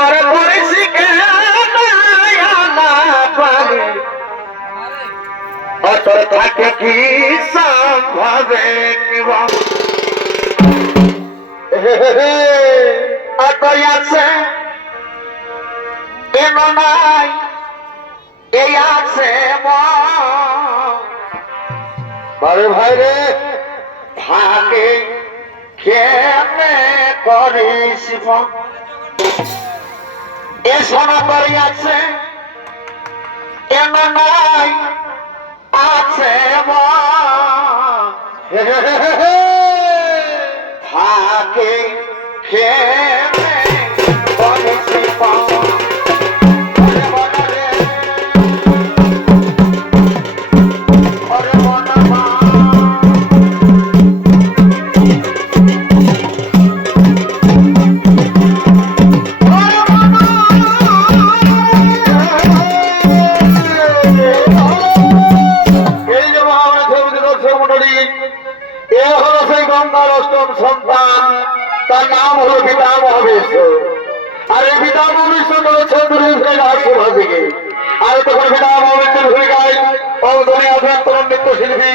আরে থাকে কি সম্ভবে কই আছে কেন নাই এই আছে বড় ভাই রে থাকে কেমনে করিস এ সোনা করি আছে কেন নাই আছে থাকে কেমনে করিস সন্তান তার নাম হলো পিতামহ ভীষ্ম। আর এই পিতামহ ভীষ্ম করেছে রাজসভা থেকে। আর তখন পিতামহ ভীষ্মের ভূমিকায় অবদানে আছেন তরুণ নৃত্যশিল্পী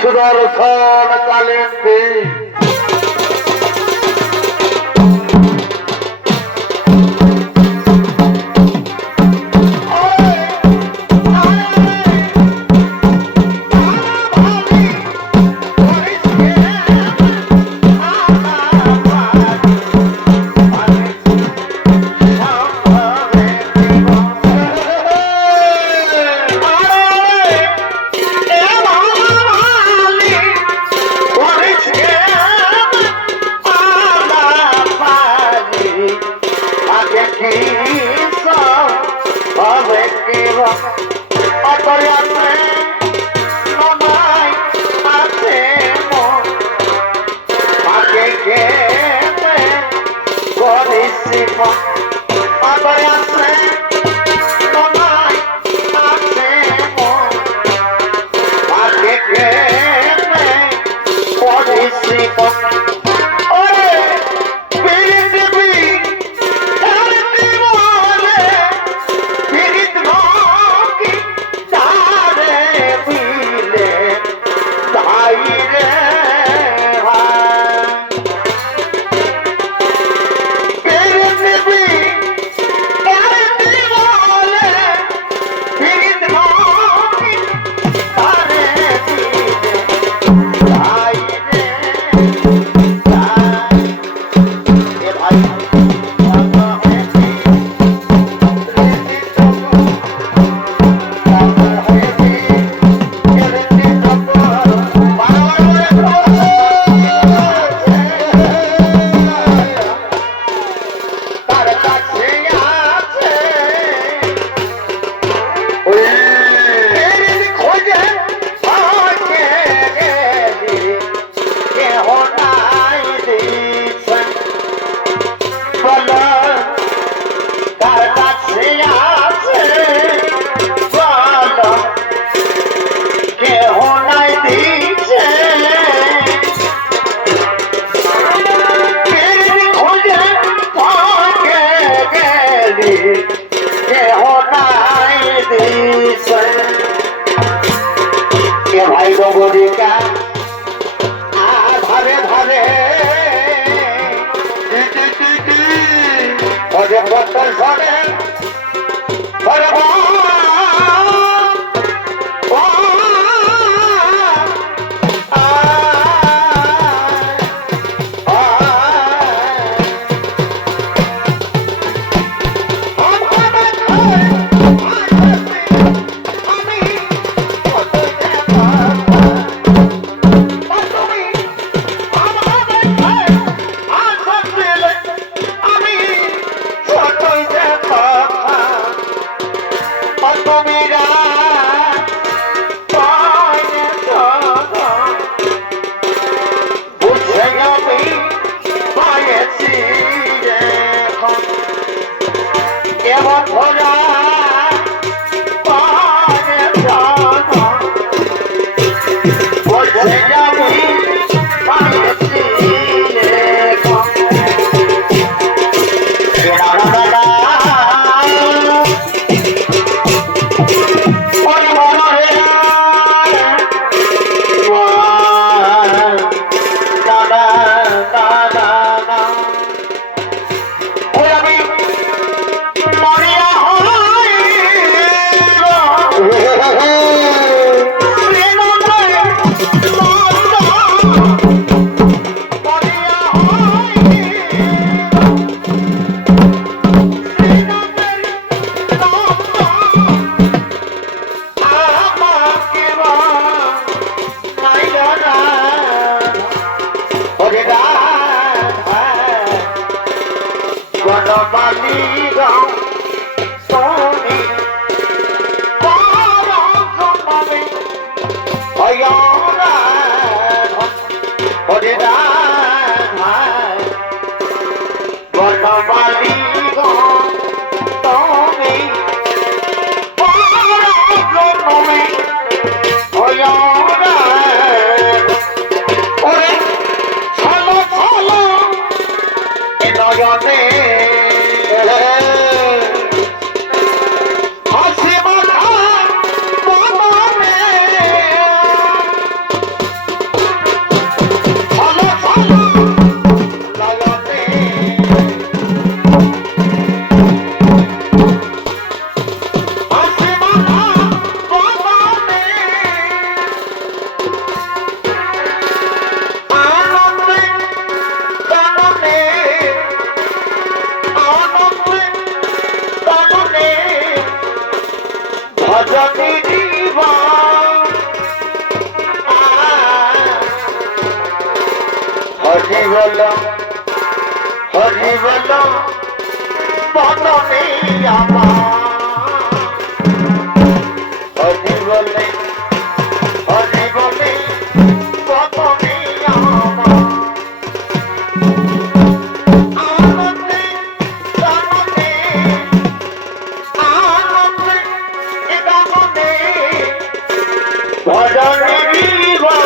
সুদর্শন কালিন্দী। বনমালী গাও তুমি পরজনমে অয়রা হরিদান বনমালী গাও তুমি পরজনমে অয়রা ওরে চলো চলো এ নয়নে হাসি মাখা বদনে চলো চলো নয়নে হাসি মাখা বদনে আনন্দে কাননে আনন্দে কাননে ভজনি দিবা হরি বল বদনে আমার হরি বলে বদনে আমার আনন্দে কাননে আনন্দে কাননে ভজনে দিবা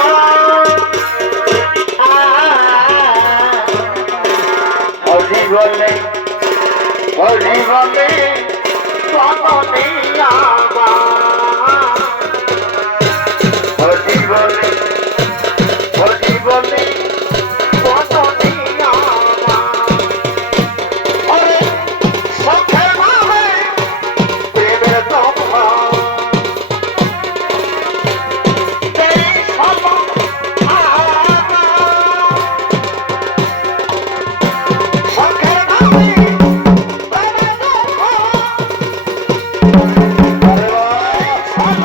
হরি বলে বদনে আমার হরি বলে বদনে আমার আরে সখে ভাবে প্রেমের দম্ভা এই সব সখে ভাবে প্রেমের দম্ভা আরে সব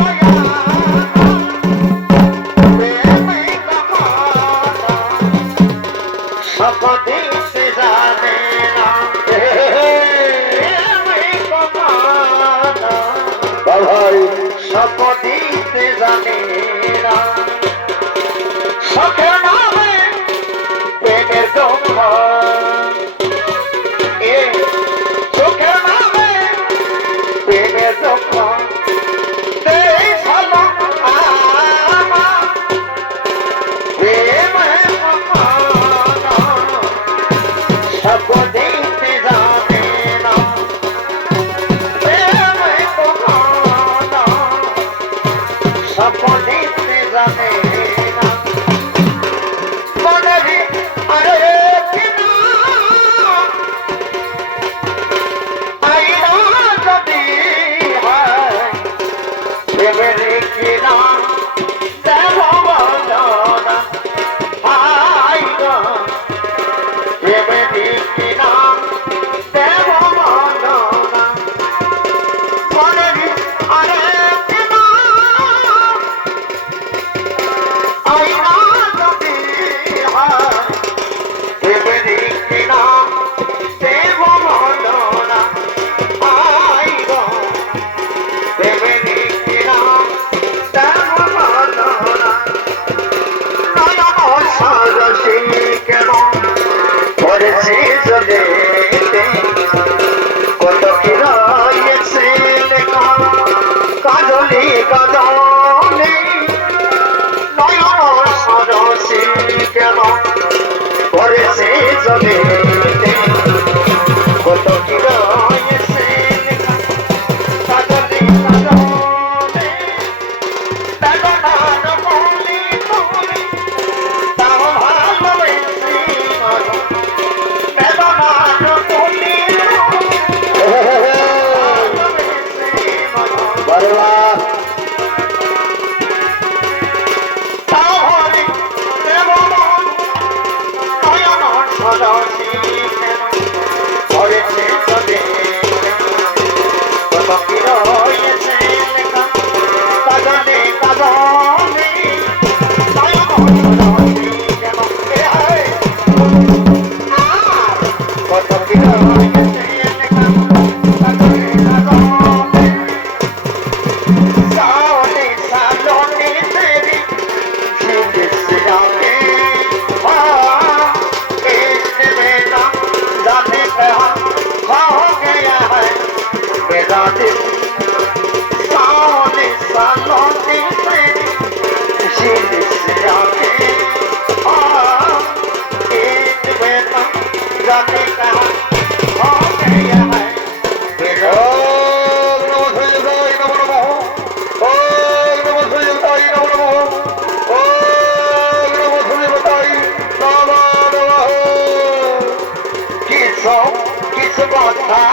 কথা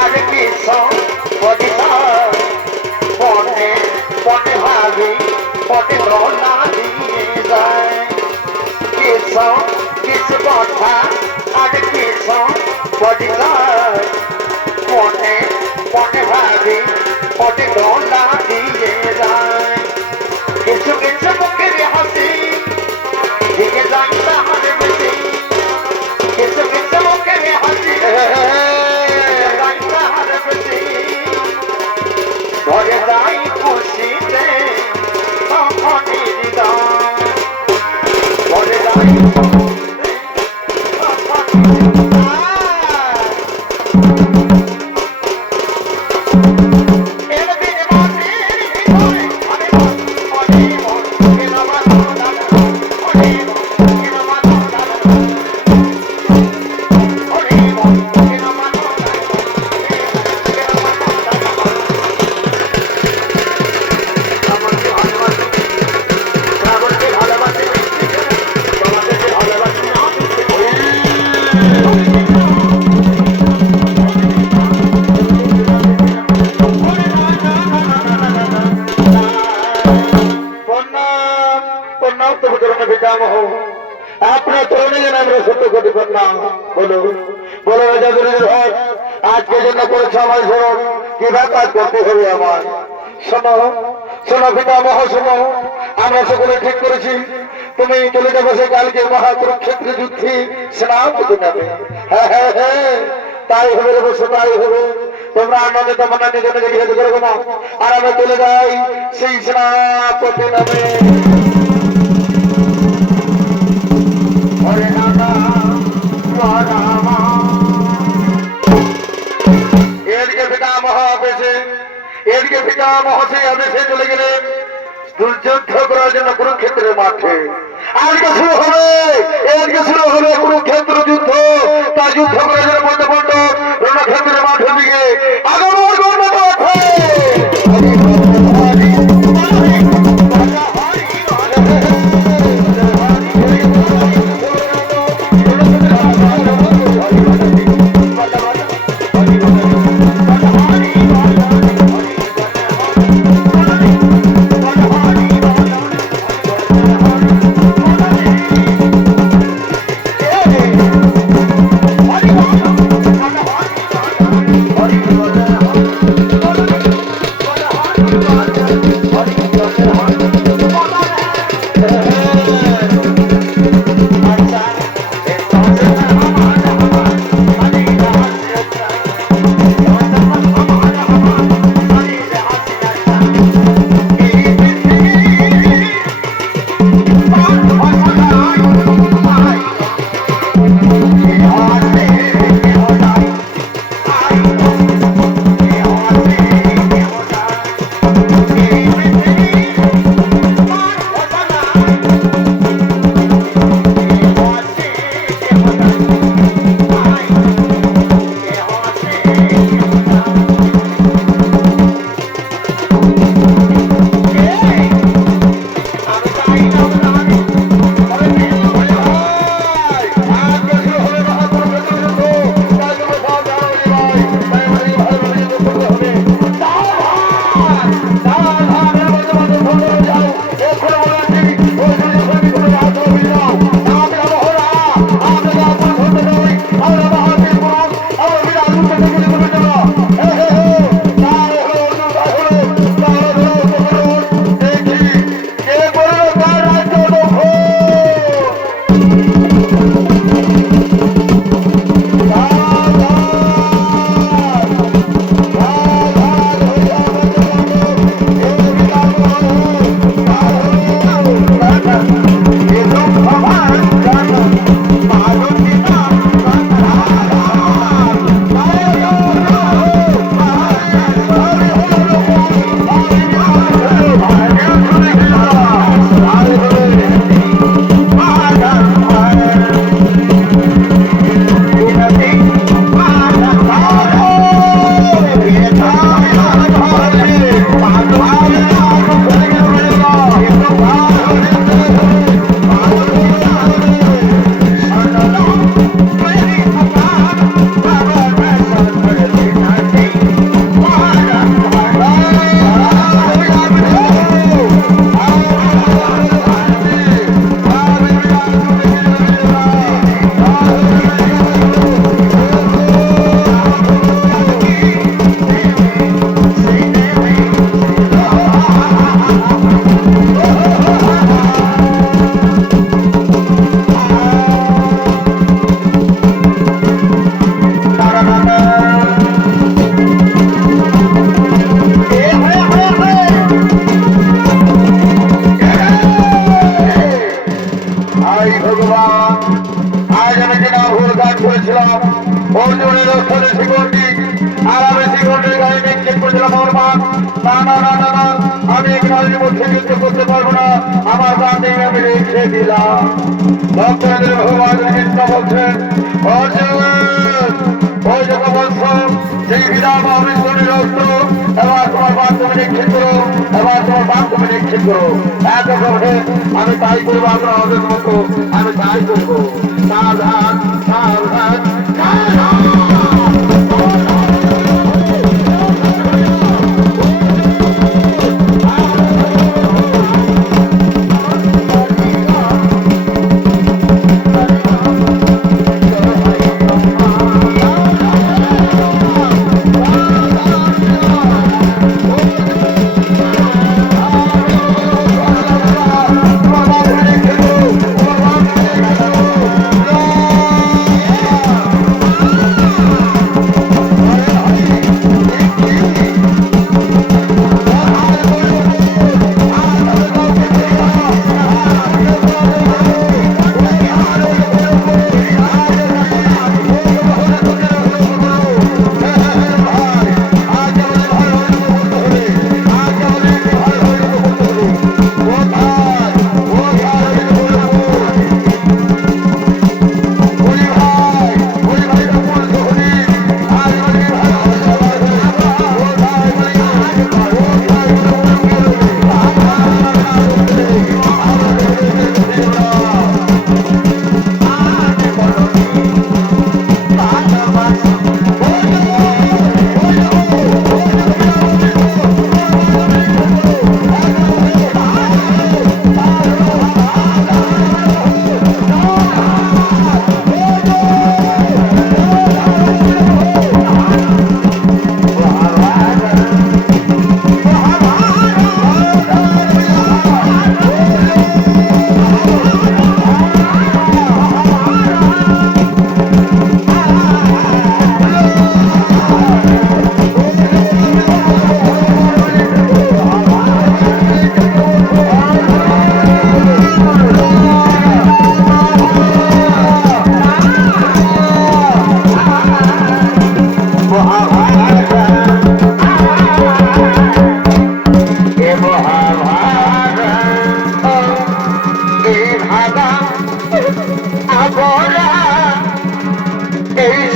আর কিছু বলি না মনে মনে ভাবি মনে না দিয়ে যায় কিছু কথা আর কিছু বলি না মনে মনে ভাবি মনে না দিয়ে যায় কিছু কিছু মুখের হাসি দিকে যাই তাহলে বেশি কিছু কিছু মুখের হাসি যাই তাহলে বেশি ঘরে যাই খুশিতে তখনই হৃদয় ঘরে যাই খুশিতে আপনার তরুণী যেন আমরা সত্য কোটি প্রণাম বলো বলো রাজা গুরুদের ঘর আজকে জন্য করেছে আমার স্মরণ কিভাবে কাজ করতে হবে আমার শোনো শোনো পিতামহ শোনো আমরা সকলে ঠিক করেছি তুমি চলে যাবো সে কালকে মহাকুরুক্ষেত্রে যুদ্ধে সেনাপতি নেবে হ্যাঁ হ্যাঁ হ্যাঁ তাই হবে রে বসে তাই হবে তোমরা আনন্দে তোমরা নিজে নিজে ঘেরে করে না আর আমরা চলে যাই সেই সেনাপতি নেবে এদিকে পিতামহ আদেশে এদিকে পিতামহ সেই আদেশে চলে গেলেন যুদ্ধ করার জন্য কুরুক্ষেত্রের মাঠে আজকে শুরু হবে এদিকে শুরু হবে কুরুক্ষেত্র যুদ্ধ তা যুদ্ধ করার জন্য বন্ধ বন্ধ রণক্ষেত্রের মাঠের দিকে আগমন করবে রক্ষণে শিকড়টি আর আমি শিকড়টির গায়ে নিক্ষেপ করেছিলাম আমার মা। না না না না না, আমি এখানে মধ্যে যুদ্ধ করতে পারবো না, আমার প্রাণে আমি রেখে দিলাম। ভক্তদের ভগবান কৃষ্ণ বলছেন, অর্জুন ওই যখন বলছ সেই বিরাম অমৃতনের রক্ত এবার তোমার বাদ তুমি নিক্ষেপ করো, এবার তোমার বাদ তুমি নিক্ষেপ করো। এত করে আমি তাই করবো, আপনার আমাদের মতো আমি তাই করবো। সাবধান সাবধান সাবধান।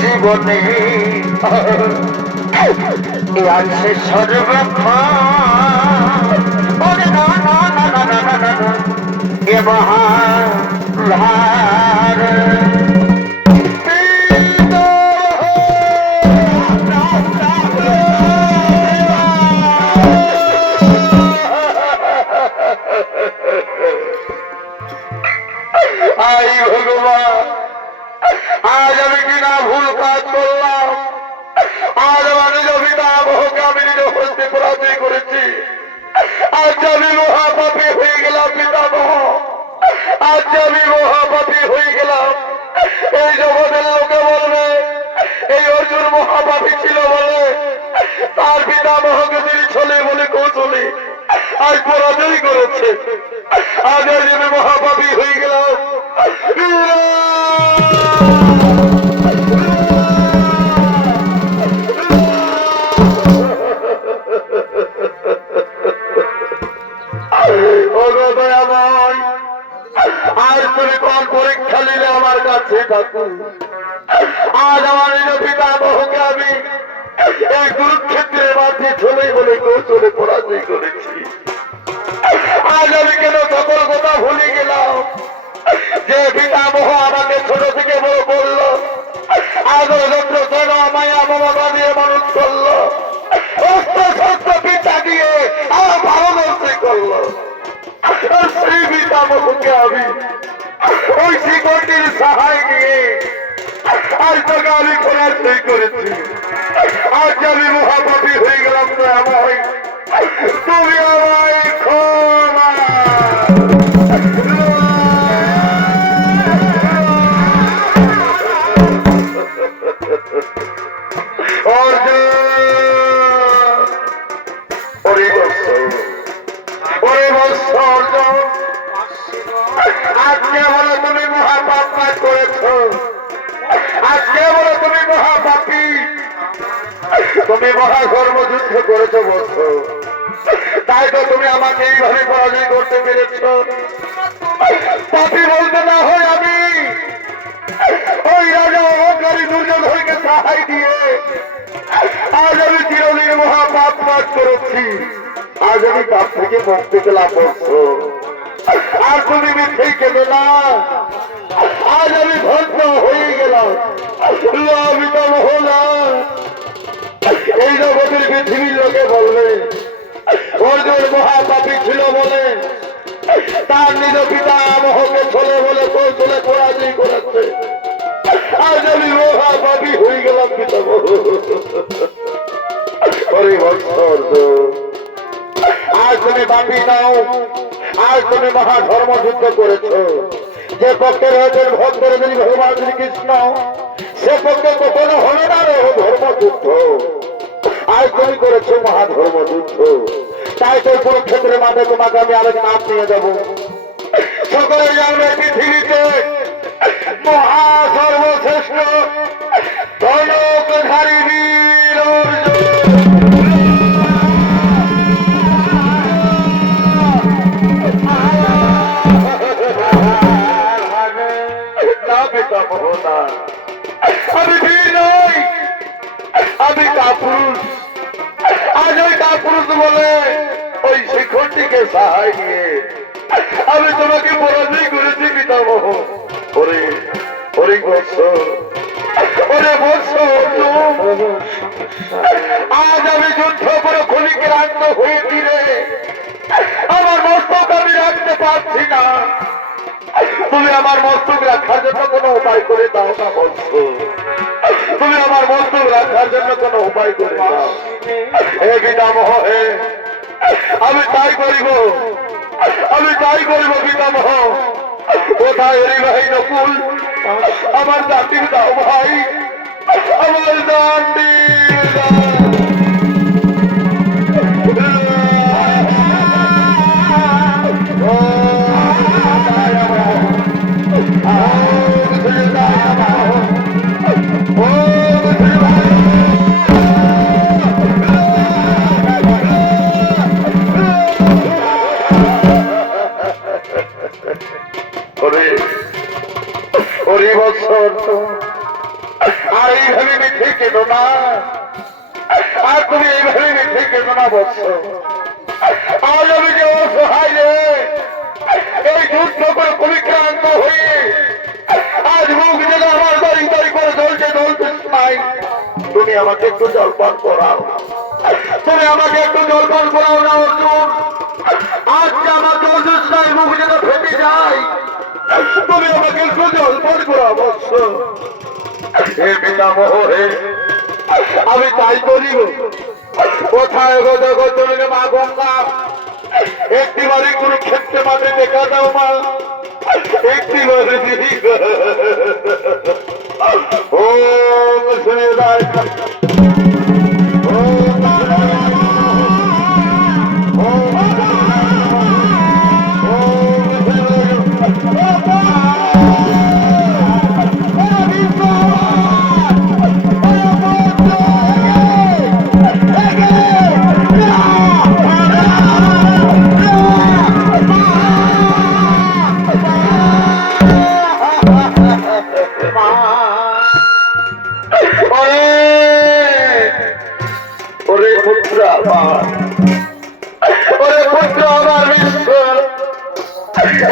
জীবনে আছে সর্বক্ষণ না না না না না না না এ মহাভার আই ভগবান, আজ আমি কিনা ভুল কাজ করলাম। আজ আমার নিজ পিতামহকে আমি নিজ হস্তে পরাজয় করেছি। আজ আমি মহাপাপী হয়ে গেলাম পিতামহ, আজ আমি মহাপাপী হয়ে গেলাম। এই জগতের লোকে বলবে এই অর্জুন মহাপাপী ছিল বলে তার পিতামহকে তিনি ছলে বলে কৌশলে আজ পরাজয় করেছে। আজ আমি মহাপাপী হয়ে গেলাম। আজ তুমি কোন পরীক্ষা নিলে আমার কাছে থাকো। আজ আমার নিজ পিতামহকে আমি এই কুরুক্ষেত্রের মাঝে ছলে বলে কৌশলে পরাজয় করেছি। আজ আমি কেন সকল কথা ভুলে গেলাম যে পিতামহ আমাকে ছোট থেকে বড় করলো, আদর যত্র সেবা মায়া মমতা দিয়ে মানুষ করলো, অস্ত্র শস্ত্র পিতা দিয়ে আমার ভালোবাসি করলো। আর সেই পিতামহকে আমি ওই শিকড়টির সাহায্য নিয়ে আজ তোকে আমি পরাজয় করেছি। আজ আমি মহাপাপী হয়ে গেলাম। দয়াময় তুমি আমায় ক্ষমা। আজকে বলে তুমি মহাপাপ কাজ করেছ, আজকে বলে তুমি মহাপাপী তুমি মহাকর্মযুদ্ধ করেছো বৎস, তাই তো তুমি আমাকে এইভাবে পরাজয় করতে পেরেছ। পাপী বলতে না হয় আমি ওই রাজা অহংকারী দুর্যোধনকে সাহায্য দিয়ে আজ আমি চিরদিন মহাপাপ কাজ করেছি। আজ আমি পাপ থেকে মুক্তি পেলাম বৎস। আর তুমি মিথ্যেই কেঁদো না, আজ আমি ধন্য হয়ে গেলাম। আমি তো মহলা এই জগতের পৃথিবীর লোকে বলবে অর্জুন মহাপাপী ছিল বলে তার নিজ পিতা আমহকে ছলে বলে কৌশলে পরাজয় করেছে। আজ আমি মহাপাপী হয়ে গেলাম পিতামহ। হরি বৎস অর্জুন, আজ তুমি পাপী নাও, আজ তুমি মহাধর্মযুদ্ধ করেছ। যে পক্ষে রয়েছেন ভক্তের যিনি ভগবান শ্রীকৃষ্ণ, সে পক্ষে কখনো হলো না ধর্মযুদ্ধ। আজ তুমি করেছো মহাধর্মযুদ্ধ, তাই তো কুরুক্ষেত্রের মাঠে তোমাকে আমি আরেক নাম নিয়ে যাবো। সকলে জানবে পৃথিবীতে মহা সর্বশ্রেষ্ঠ ধনুকধারী বীর আমি বীর নই, আমি কাপুরুষ। আজ ওই কাপুরুষ বলে ওই শিখরটিকে সাহায্য নিয়ে আমি তোমাকে পরাজয় করেছি পিতামহ। ওরে ওরে বৎস, ওরে বৎস, আজ আমি যুদ্ধ করে খুলিকে রাখতে হয়েছি রে। আমার মস্তক আমি রাখতে পারছি না, তুমি আমার মস্তক রাখার জন্য কোনো উপায় করে দাও না বৎস। তুমি আমার মস্তক রাখার জন্য কোনো উপায় করে দাও। হে পিতামহ, হে আমি তাই করিব, আমি তাই করিব পিতামহ। কোথায় হরি ভাই নকুল, আমার জাতির দাও ভাই, আমার জাতির দাও। আর এইভাবে মিথ্যে কেঁদো না, আর তুমি এইভাবে মিথ্যে কেঁদো না বৎস। আজ আমি যে অসহায় রে, এই যুদ্ধ করে পরিক্রান্ত হয়ে আজ মুখ যেন আমার দাড়ি দাড়ি করে জ্বলছে জ্বলছে নাই। তুমি আমাকে একটু জলপান করাও, তুমি আমাকে একটু জলপান করাও না অর্জুন। আজকে আমার জলদস্তায় মুখ যেন ফেটে যায়, তুমি আমাকে একটু জলপান করাও বৎস। হে পিতামহ, হে আমি তাই করিব। কোথায় গো জগৎজননী মা গঙ্গা, একটিবারে কুরুক্ষেত্রে মাঠে দেখা দাও মা, একটিবারে। ওম শুনে যায়,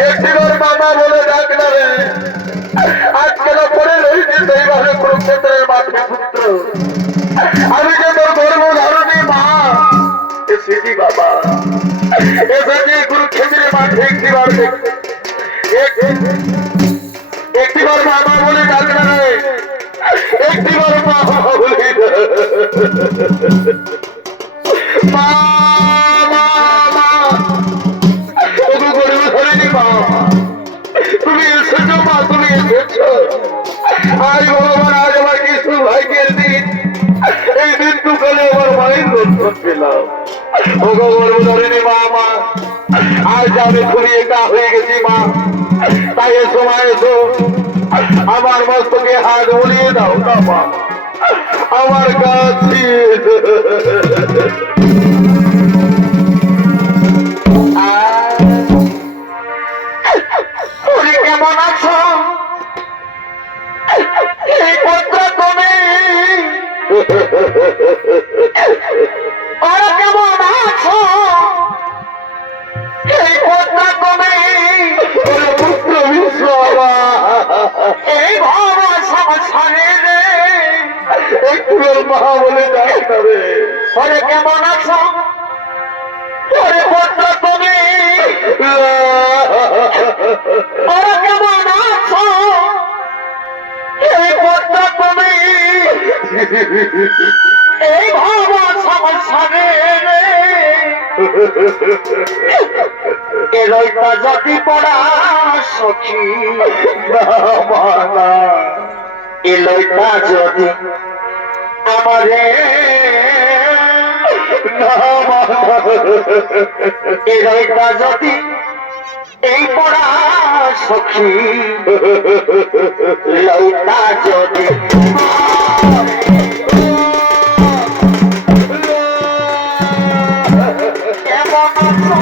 একটিবার মামা বলে ডাকলে আজকাল পরে রয়েছে সেইভাবে কুরুক্ষেত্রের মাঠে পুত্র। আমি যে তোর গর্ভধারণী মা এসেছি বাবা, এসেছি কুরুক্ষেত্রের মাঠে একটিবার একটিবার মামা বলে ডাকলে, একটিবার মামা বলে মা মা মা। তুমি এসেছো মা, তুমি এসেছো। আজ ভগবান, আজ আমার কিছু ভাগ্যের দিন। এই দিন দুকালে আমার মায়ের দর্শন পেলাম। ভগবান মা মা, আজ আমি খুবই একা হয়ে গেছি মা, তাই এসো মা, এসো আমার মস্তকে হাত বলিয়ে দাও না মা। আমার কাছে তুমি কেমন আছো এই পুত্র তুমি ওরা কেমন আছো এই পুত্র তুমি পুত্র বিশ্ব এই ভব সংসারে রে একটু মা বলে ডাক্তারে ওরে কেমন আছো ওরে পুত্র তুমি ওরা কেমন আছো এই পুত্র তুমি এই ভব সংসারে রে এলইটা যদি পড়া সখী এলইটা যদি আমারে এলইটা যদি এই পড়া সখী লইটা যদি কেমন আছো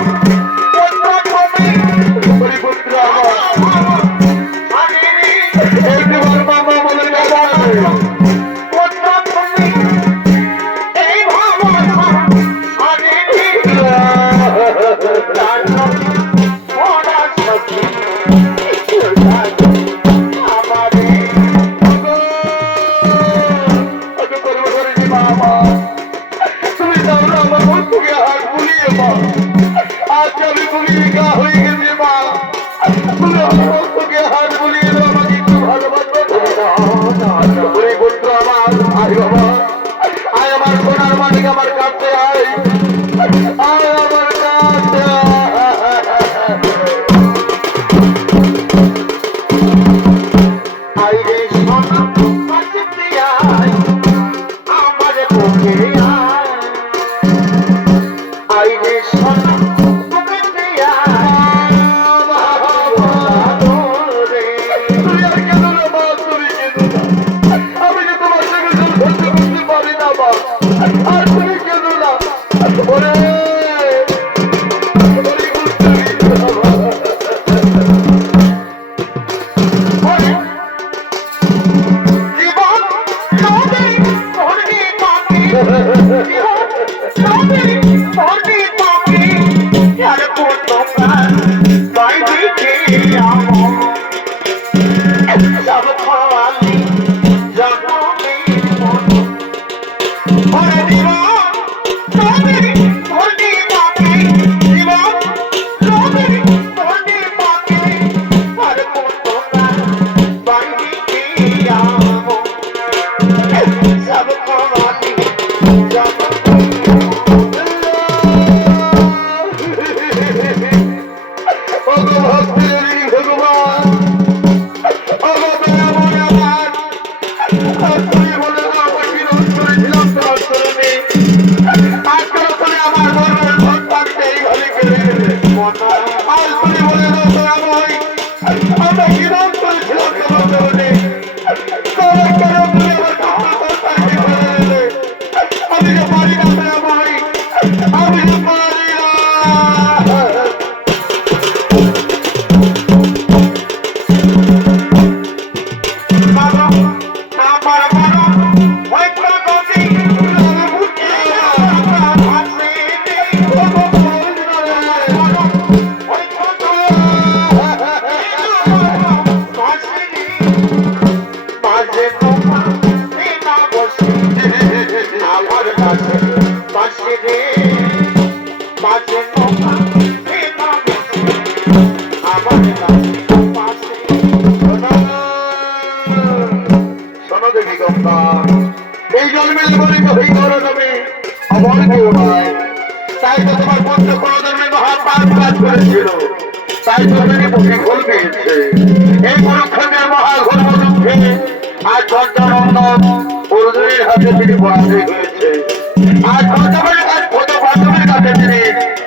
পুত্র তুমি পুত্র আমার আমি একবার মামা বলে ডাক্তারে পুত্র তুমি এই ভাব আমি পড়া সখী আমারে তুমি তাহলে আমার বন্ধুকে হাত বুলিয়ে মা আজ আমি বুলিয়ে গা হয়ে গেছে মা তুমি আমার বন্ধুকে হাত বুলিয়ে দাও আমাকে একটু ভালোবাসবে ওরে বন্ধু আমার আয় বাবা আয় আমার সোনার মালিক আমার কাছে আয় আয় আমার কাছে আই রে সোনা কাছে আয় আমার বুকে আয় আই রে সোনা কাছে আয় রে তুমি আর কেন না মা তুমি কেন না আমি যে তোমার সঙ্গে সহ্য করতে পারি না মা আর তুমি কেন না ওরে জীবন নদী পড়বি পাখি জীবন নদী পড়বি পাখি আর তোমরা বাইরে কে আমো সব খাওয়ালি জানি ওরে জীবন নদী পড়বি পাখি জীবন নদী পড়বি পাখি আর তোমরা বাইরে কে আমো সব খাওয়ালি ভগবান আমি যে পারি না ভাই আমি যে পারি না শোনো দেখি গঙ্গা এই জন্মের জীবনে কই করো তুমি আমার কেউ নয় তাই তো তোমার পুত্র কোন জন্মে মহাপাপ কাজ করেছিল তাই জন্মে মুখে ঘোল পেয়েছে এই কুরুক্ষেত্রের মহাঘোর মধ্যে আজ পঞ্চনন্দন অর্জুনের হাতে তিনি পরাজয় হয়েছে আজ পঞ্চমের কাছে তিনি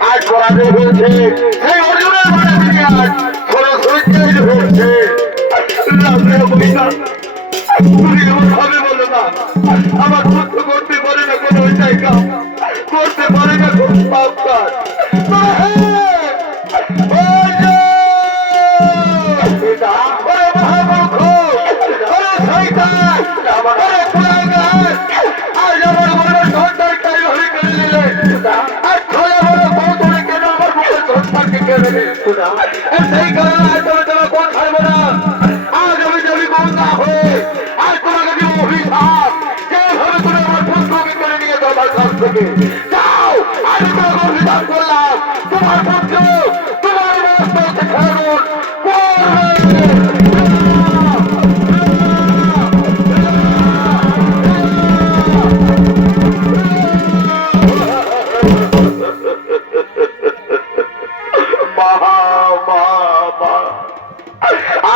আজ পরাজয় হয়েছে সেই অর্জুনের মানে তিনি আজ সরস্বতী হয়েছে তুমি এমন ভাবে বলো না অন্যায় কাম করতে পারে না, খুব পাপ কাজ। ওরে মহামূর্খ, ওরে শয়তান, ওরে কুলাঙ্গার, আজ আমার মনের সন্তানটাই হরি করে নিলে, আর ছয় বড় কৌতূহলী কেন আমার মুখের সন্তানকে কেড়ে নিলে? সেই কারণে আজ আমি তোমার কোন ছাড়বো না। আজ আমি যদি কোন না হয়ে আজ তোমাকে দিব অভিশাপ, যেভাবে তুমি আমার পুত্রকে কেড়ে নিয়ে তোমার কাছ থেকে যাও। আমি তোমাকে অভিশাপ করলাম, তোমার পুত্র তোমার মস্তকে খেলুন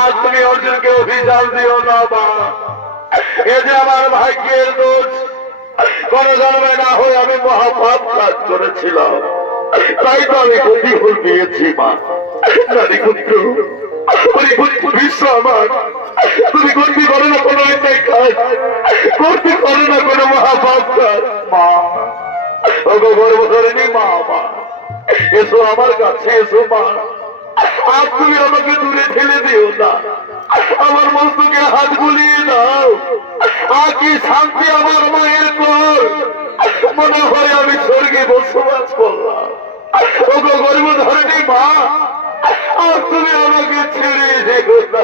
আজ তুমি অর্জুনকে অভিশাপ দিও না মা। এ যে আমার ভাগ্যের দোষ, কোন জন্মে না হয়ে আমি মহাপাপ কাজ করেছিলাম, তাই তো আমি ক্ষতি হয়ে গিয়েছি মা। নারী পুত্র, বিশ্ব আমার, তুমি করতে পারো না কোনো অন্যায় কাজ, করতে পারো না কোনো মহাপাপ কাজ মা। ওগো গর্ভধারিণী মা, মা এসো আমার কাছে, এসো মা। আজ তুমি আমাকে দূরে ঠেলে দিও না, আমার মস্তকে হাত বুলিয়ে দাও। আর কি শান্তি আমার মায়ের কোল, মনে হয় আমি স্বর্গে বসবাস করলাম। ওগো গর্ভধারিণী মা, আর তুমি আমাকে ছেড়ে দিও না।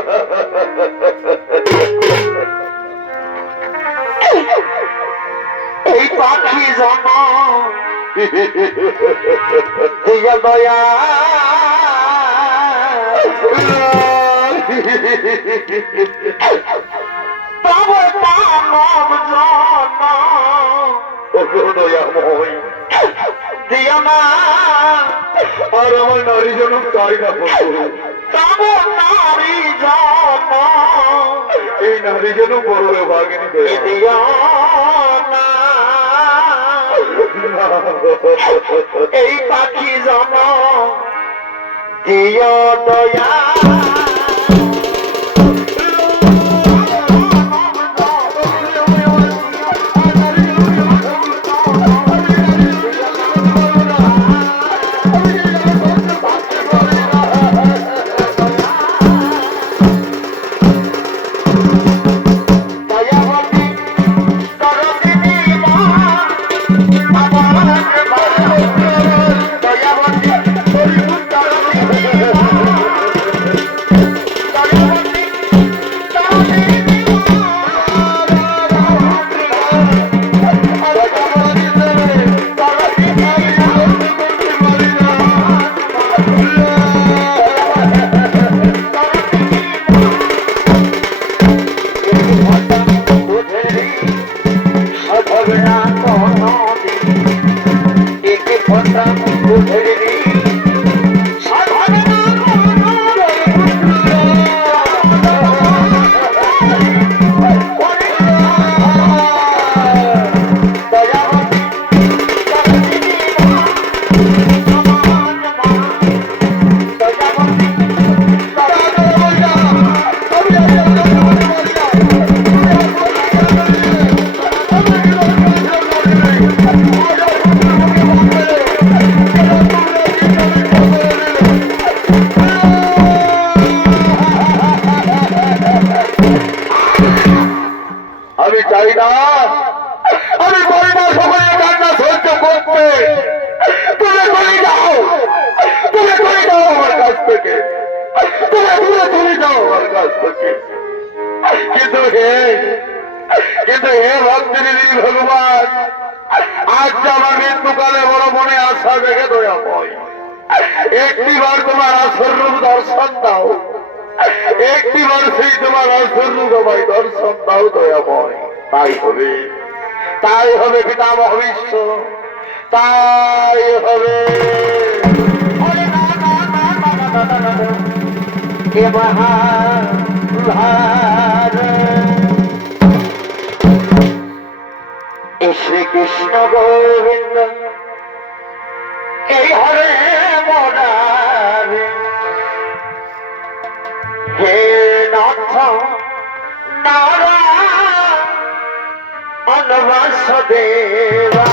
এই পাখি জন দিয়া দয়া তব মানব জন দয়াময় দিয়া না, আর আমার নারী জনক চাই না প্রভু। তব নারী জন এই নারী যেন বড় ভাগিনী দিয়া না, এই পাখি জন দিয়া দয়া কিন্তু হে ভক্তি ভগবান, আজ আমার মৃত্যুকালে বড় মনে আশা দেখে দয়াময়, একটিবার তোমার আসর রূপ দর্শন দাও, একটিবার সেই তোমার আসর রূপ আমায় দর্শন দাও দয়াময়। তাই হবে, তাই হবে পিতামহ বিশ্ব, তাই হবে। শ্রী কৃষ্ণ গোবিন্দ এই হরে মনারে হে নাথ নারায়ণ বাসুদেবা।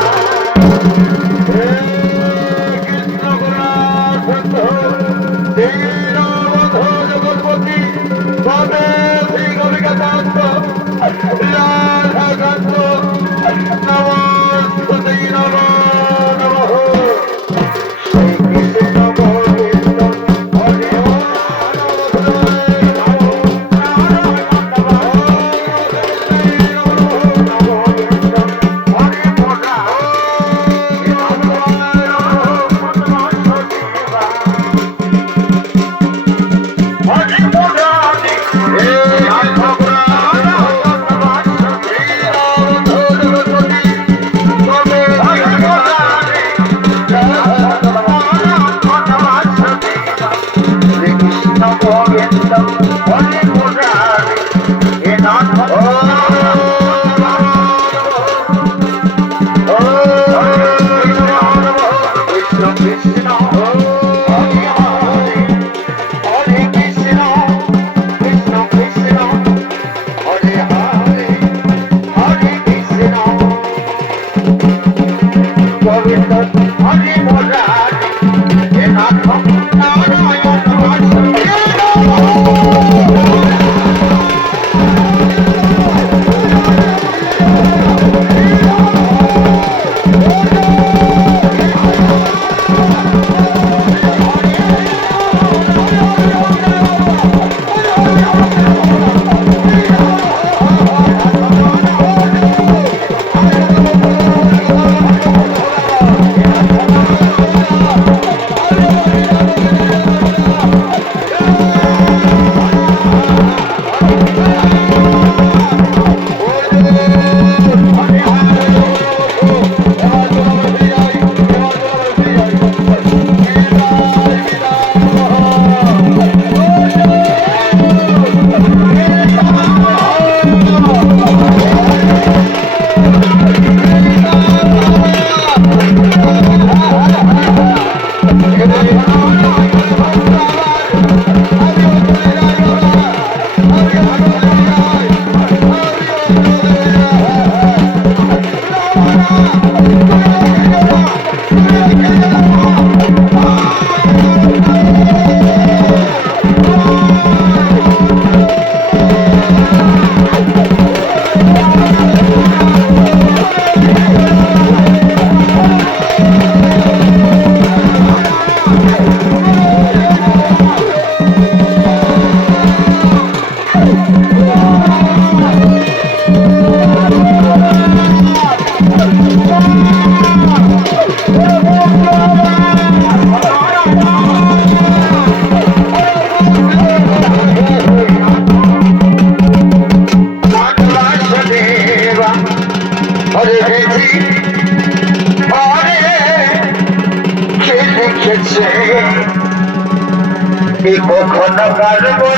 কখনো পারবো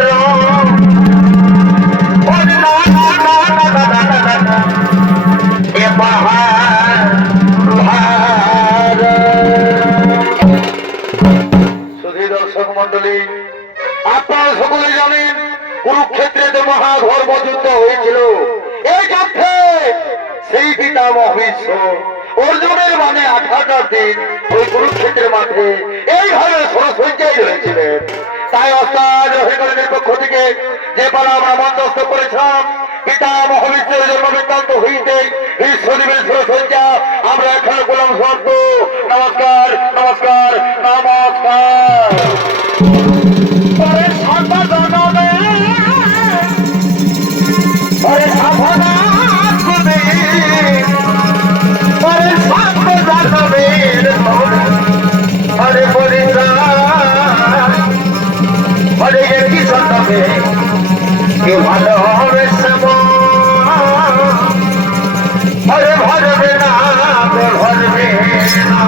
এ সুধী দর্শক মন্ডলী, আপনারা সকলে জানেন কুরুক্ষেত্রে যে মহাধর্ম যুদ্ধ হয়েছিল। এই যুদ্ধে সেই পিতামহ ভীষ্ম অর্জুনের মানে 18টা দিন ওই কুরুক্ষেত্রের মাঠে এইভাবে সরসজ্জায় রয়েছিলেন। তাই অস্তাদ হরিকরণের পক্ষ থেকে যে পালা আমরা মঞ্চস্থ করেছিলাম, পিতামহ ভীষ্মের জন্ম বৃত্তান্ত হইতে বিশ্বদেবের সরসজ্জা আমরা এখানে বললাম শর্ত। নমস্কার নমস্কার নমস্কার। হরে কি সন্তানে কি ভালো হবে হরে ভরবে না ভরবে না